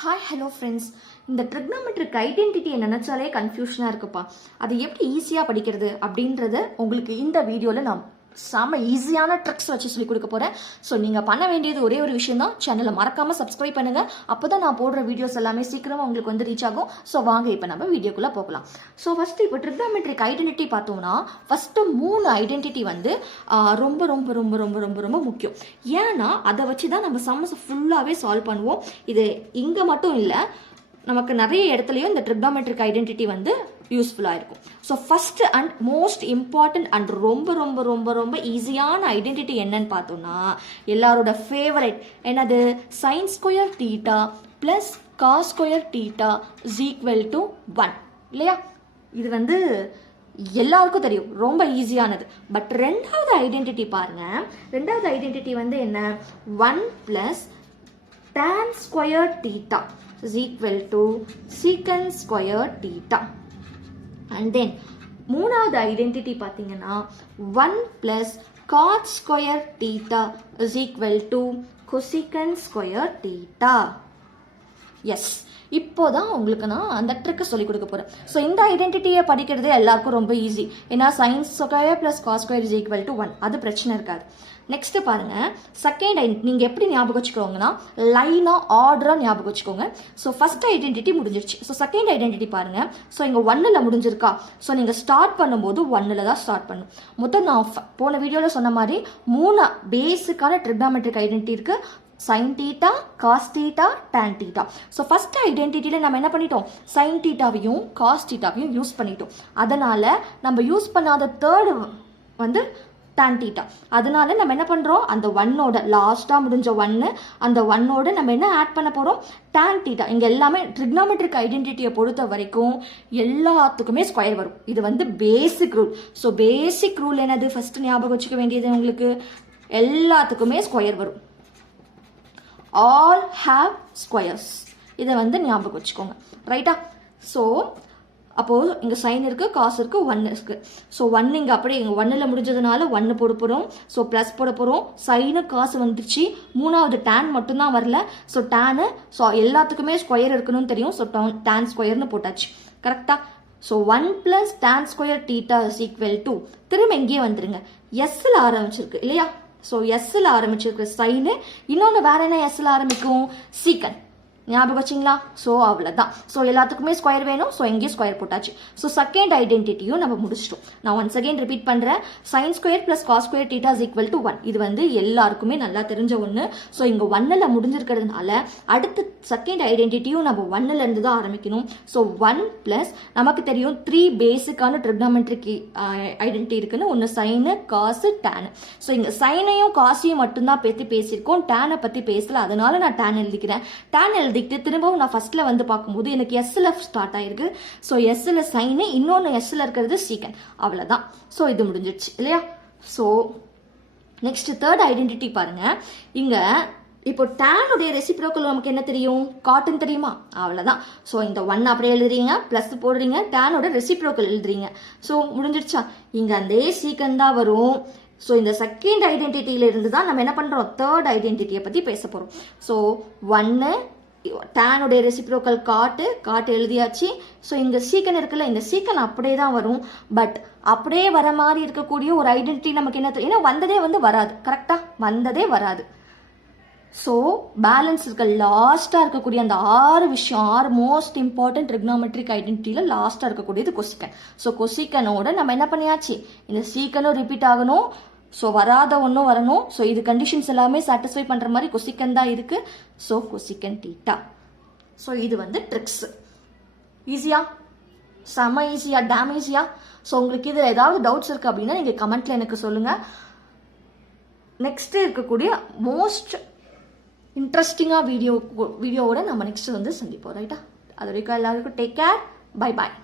Hi hello friends, இந்த trigonometric ஐடென்டிட்டியை நினச்சாலே கன்ஃபியூஷனாக இருக்குப்பா. அது எப்படி ஈஸியாக படிக்கிறது அப்படின்றத உங்களுக்கு இந்த வீடியோவில் நான் செம்ம ஈஸியான ட்ரிக்ஸ் வச்சு சொல்லி கொடுக்க போகிறேன். ஸோ நீங்கள் பண்ண வேண்டியது ஒரே ஒரு விஷயம் தான், சேனலை மறக்காமல் சப்ஸ்கிரைப் பண்ணுங்கள். அப்போ தான் நான் போடுற வீடியோஸ் எல்லாமே சீக்கிரமாக உங்களுக்கு வந்து ரீச் ஆகும். ஸோ வாங்க இப்போ நம்ம வீடியோக்குள்ளே போகலாம். ஸோ ஃபஸ்ட்டு இப்போ ட்ரிக்னாமெட்ரிக் ஐடென்டிட்டி பார்த்தோம்னா ஃபஸ்ட்டு 3 ஐடென்டிட்டி வந்து ரொம்ப ரொம்ப ரொம்ப ரொம்ப ரொம்ப ரொம்ப முக்கியம். ஏன்னா அதை வச்சு தான் நம்ம சம்மஸ் ஃபுல்லாகவே சால்வ் பண்ணுவோம். இது இங்கே மட்டும் இல்லை, நமக்கு நிறைய இடத்துலையும் இந்த ட்ரிக்னாமெட்ரிக் ஐடென்டிட்டி வந்து யூஸ்ஃபுல்லாக இருக்கும். So first and most important and ரொம்ப ரொம்ப ரொம்ப ரொம்ப ஈஸியான ஐடென்டிட்டி என்னன்னு பார்த்தோம்னா எல்லாரோட ஃபேவரட் என்னது, sine square theta plus cos square theta is equal to 1 இல்லையா? இது வந்து எல்லாருக்கும் தெரியும், ரொம்ப ஈஸியானது. பட் ரெண்டாவது ஐடென்டிட்டி பாருங்க. ரெண்டாவது ஐடென்டிட்டி வந்து என்ன, 1 plus tan square theta is equal to secant square theta. And then மூணாவது ஐடென்டிட்டி பார்த்தீங்கன்னா 1 plus cot square theta is equal to cosecant square theta. Yes, இப்போதான் உங்களுக்கு நான் அந்த ட்ரிக்கை சொல்லி கொடுக்க போறேன். ஸோ இந்த ஐடென்டிட்டியை படிக்கிறதே எல்லாருக்கும் ரொம்ப ஈஸி. ஏன்னா sine square plus cos square is equal to 1, அது பிரச்சனை இருக்காது. நெக்ஸ்ட் பாருங்க, செகண்ட் நீங்க எப்படி ஞாபகம் வச்சுக்கோங்கன்னா லைனா ஆர்டரா ஞாபகம் வச்சுக்கோங்க. ஸோ ஃபர்ஸ்ட் ஐடென்டிட்டி முடிஞ்சிருச்சு. ஸோ செகண்ட் ஐடென்டிட்டி பாருங்க. ஸோ இங்க 1ல முடிஞ்சிருக்கா? ஸோ நீங்க ஸ்டார்ட் பண்ணும்போது 1ல தான் ஸ்டார்ட் பண்ணும். மொத்தம் நான் போன வீடியோல சொன்ன மாதிரி 3 பேசிக்கான ட்ரிக்னாமெட்ரிக் ஐடென்டிட்டி இருக்கு. Sine theta, cos theta, tan theta. So first ஐடென்டிட்டியில் நம்ம என்ன பண்ணிட்டோம், சைன் தீட்டாவையும் காஸ் தீட்டாவையும் யூஸ் பண்ணிட்டோம். அதனால நம்ம யூஸ் பண்ணாத தேர்டு வந்து டான் தீட்டா. அதனால நம்ம என்ன பண்றோம், அந்த 1ஓட லாஸ்டா முடிஞ்ச 1, அந்த 1ஓட நம்ம என்ன ஆட் பண்ண போறோம், டான் தீட்டா. இங்க எல்லாமே ட்ரிக்னாமெட்ரிக் ஐடென்டிட்டியை பொறுத்த வரைக்கும் எல்லாத்துக்குமே ஸ்கொயர் வரும். இது வந்து பேசிக் ரூல். ஸோ பேசிக் ரூல் என்னது, ஃபர்ஸ்ட் ஞாபகம் வச்சுக்க வேண்டியது உங்களுக்கு, எல்லாத்துக்குமே ஸ்கொயர் வரும். all have squares. இதை வந்து ஞாபகம் வச்சுக்கோங்க, ரைட்டா? ஸோ அப்போ இங்க சைன் இருக்கு, காசு இருக்கு, 1 இருக்கு. ஸோ 1 இங்க அப்படியே இங்க 1ல முடிஞ்சதுனால 1 போட போறோம். ஸோ பிளஸ் போட போறோம். சைனு காசு வந்துருச்சு. மூணாவது டேன் மட்டும்தான் வரல. ஸோ டேனு, ஸோ எல்லாத்துக்குமே ஸ்கொயர் இருக்கணும்னு தெரியும். ஸோ டேன் ஸ்கொயர்னு போட்டாச்சு, கரெக்டா? So 1 plus tan square theta is equal to, திரும்ப இங்கேயே வந்துருங்க, எஸ்ல ஆரம்பிச்சிருக்கு இல்லையா? ஸோ எஸ்ல ஆரம்பிச்சிருக்கிற சைனு, இன்னொன்று வேற என்ன எஸ்ல ஆரம்பிக்கும், சீக்கன். ஞாபகம் வச்சிங்களா? ஸோ அவ்வளோதான். ஸோ எல்லாத்துக்குமே ஸ்கொயர் வேணும். ஸோ எங்கேயும் ஸ்கொயர் போட்டாச்சு. ஸோ செகண்ட் ஐடென்டிட்டியும் நம்ம முடிச்சிட்டோம். நான் ஒன்ஸ் அகைன் ரிப்பீட் பண்ணுறேன், sine square plus cos square theta is equal to 1. இது வந்து எல்லாருக்குமே நல்லா தெரிஞ்ச ஒன்று. ஸோ இங்கே 1ல முடிஞ்சிருக்கிறதுனால அடுத்து செகண்ட் ஐடென்டிட்டியும் நம்ம 1ல இருந்து தான் ஆரம்பிக்கணும். ஸோ 1 பிளஸ் நமக்கு தெரியும் 3 பேசிக்கான ட்ரிக்னாமெட்ரிக் ஐடென்டிட்டி இருக்குன்னு, ஒன்று சைனு, காசு, டேனு. ஸோ இங்கே சைனையும் காசையும் மட்டும்தான் பற்றி பேசியிருக்கோம், டேனை பற்றி பேசல. அதனால நான் டேன் எழுதிக்கிறேன். டேன் எழுதி திரும்பவும் நான் ஃபர்ஸ்ட்ல வந்து பார்க்கும்போது எனக்கு எஸ்ல ஸ்டார்ட் ஆயிருக்கு. ஸோ எஸ்ல சைனு, இன்னொன்று எஸ்ல இருக்கிறது சீக்கன். அவ்வளோதான். ஸோ இது முடிஞ்சிருச்சு இல்லையா? ஸோ நெக்ஸ்ட் தேர்ட் ஐடென்டிட்டி பாருங்க. இங்க இப்போ டேனுடைய ரெசிப்ரோக்கல் நமக்கு என்ன தெரியும், காட்டன் தெரியுமா? அவ்வளோதான். ஸோ இந்த 1 அப்படியே எழுதுறீங்க, பிளஸ் போடுறீங்க, டேனோட ரெசிப்ரோக்கல் எழுதுறீங்க. ஸோ முடிஞ்சிருச்சா? இங்க அந்த சீக்கன் தான் வரும். ஸோ இந்த செகண்ட் ஐடென்டிட்டியில இருந்து தான் நம்ம என்ன பண்றோம், தேர்ட் ஐடென்டிட்டியை பத்தி பேச போறோம். ஸோ 1 டேனுடைய ரெசிப்ரோக்கல் காட்டு எழுதியாச்சு. ஸோ இந்த சீக்கன் இருக்குல்ல, இந்த சீக்கன் அப்படியே தான் வரும். பட் அப்படியே வர மாதிரி இருக்கக்கூடிய ஒரு ஐடென்டிட்டி நமக்கு என்ன, ஏன்னா வந்ததே வந்து வராது, கரெக்டா? வந்ததே வராது. ஸோ பேலன்ஸ் இருக்க லாஸ்டா இருக்கக்கூடிய அந்த 6 விஷயம், 6 மோஸ்ட் இம்பார்ட்டன்ட் ட்ரிக்னாமெட்ரிக் ஐடென்டிட்டியில லாஸ்டா இருக்கக்கூடியது கொசிக்கன். ஸோ கொசிக்கனோட நம்ம என்ன பண்ணியாச்சு, இந்த சீக்கனும் ரிப்பீட் ஆகணும். ஸோ வராத ஒன்றும் வரணும். ஸோ இது கண்டிஷன்ஸ் எல்லாமே சாட்டிஸ்ஃபை பண்ணுற மாதிரி கொசிக்கன் தான் இருக்கு. So கொசிக்கன் theta. ஸோ இது வந்து ட்ரிக்ஸ். ஈஸியா, செம ஈஸியா, டேம் ஈஸியா? ஸோ உங்களுக்கு இதில் ஏதாவது டவுட்ஸ் இருக்கு அப்படின்னா நீங்கள் கமெண்ட்ல எனக்கு சொல்லுங்க. நெக்ஸ்ட் இருக்கக்கூடிய மோஸ்ட் இன்ட்ரெஸ்டிங்காக வீடியோவோட நம்ம நெக்ஸ்ட் வந்து சந்திப்போம், ரைட்டா? அது வரைக்கும் எல்லாருக்கும் டேக் கேர், பை பாய்.